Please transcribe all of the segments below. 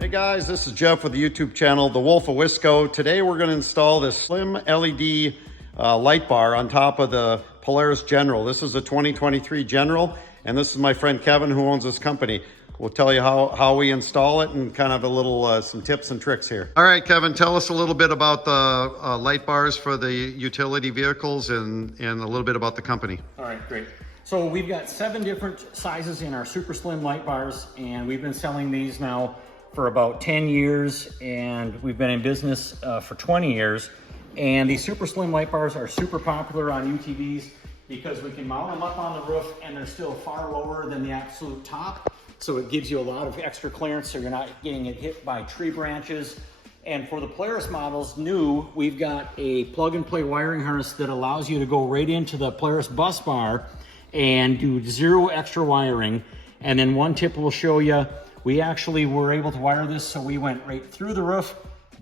Hey guys, this is Jeff with the YouTube channel, The Wolf of Wisco. Today we're going to install this slim LED light bar on top of the Polaris General. This is a 2023 General, and this is my friend Kevin who owns this company. We'll tell you how we install it and kind of a little some tips and tricks here. All right, Kevin, tell us a little bit about the light bars for the utility vehicles and a little bit about the company. All right, great. So we've got 7 different sizes in our super slim light bars, and we've been selling these now for about 10 years, and we've been in business for 20 years. And these super slim light bars are super popular on UTVs because we can mount them up on the roof and they're still far lower than the absolute top. So it gives you a lot of extra clearance so you're not getting it hit by tree branches. And for the Polaris models new, we've got a plug and play wiring harness that allows you to go right into the Polaris bus bar and do 0 extra wiring. And then one tip we'll show you, we actually were able to wire this so we went right through the roof,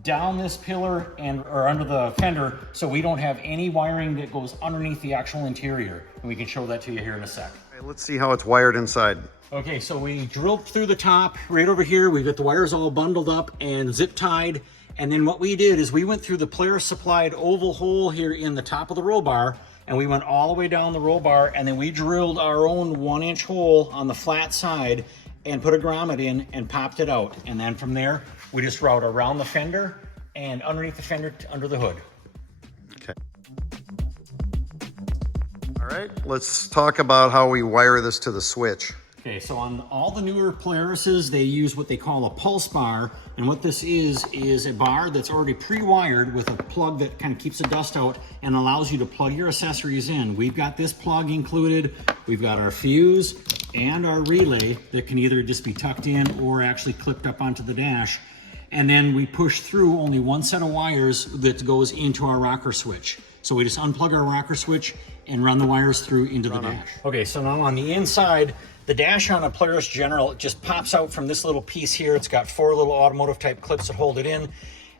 down this pillar or under the fender, so we don't have any wiring that goes underneath the actual interior. And we can show that to you here in a sec. Okay, let's see how it's wired inside. Okay, so we drilled through the top right over here. We've got the wires all bundled up and zip tied. And then what we did is we went through the Polaris supplied oval hole here in the top of the roll bar, and we went all the way down the roll bar, and then we drilled our own 1-inch hole on the flat side and put a grommet in and popped it out. And then from there, we just route around the fender and underneath the fender under the hood. Okay. All right, let's talk about how we wire this to the switch. Okay, so on all the newer Polarises, they use what they call a pulse bar. And what this is a bar that's already pre-wired with a plug that kind of keeps the dust out and allows you to plug your accessories in. We've got this plug included. We've got our fuse and our relay that can either just be tucked in or actually clipped up onto the dash. And then we push through only one set of wires that goes into our rocker switch. So we just unplug our rocker switch and run the wires through into the dash. Okay, so now on the inside, the dash on a Polaris General just pops out from this little piece here. It's got 4 little automotive type clips that hold it in.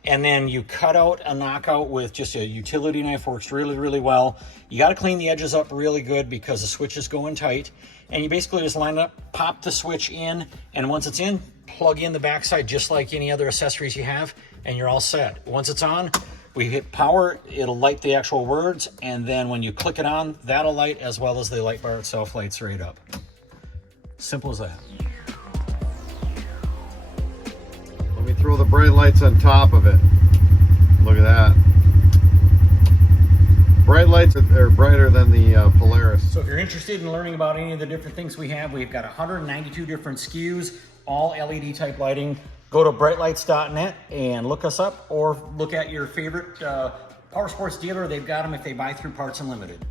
And then you cut out a knockout with just a utility knife. Works really, really well. You got to clean the edges up really good because the switches go in tight. And you basically just line it up, pop the switch in, and once it's in, plug in the backside just like any other accessories you have, and you're all set. Once it's on, we hit power, it'll light the actual words, and then when you click it on, that'll light as well as the light bar itself lights right up. Simple as that. Let me throw the bright lights on top of it. Look at that. Bright lights are brighter than the Polaris. So if you're interested in learning about any of the different things we have, we've got 192 different SKUs, all LED type lighting. Go to BRITELites.net and look us up, or look at your favorite power sports dealer. They've got them if they buy through Parts Unlimited.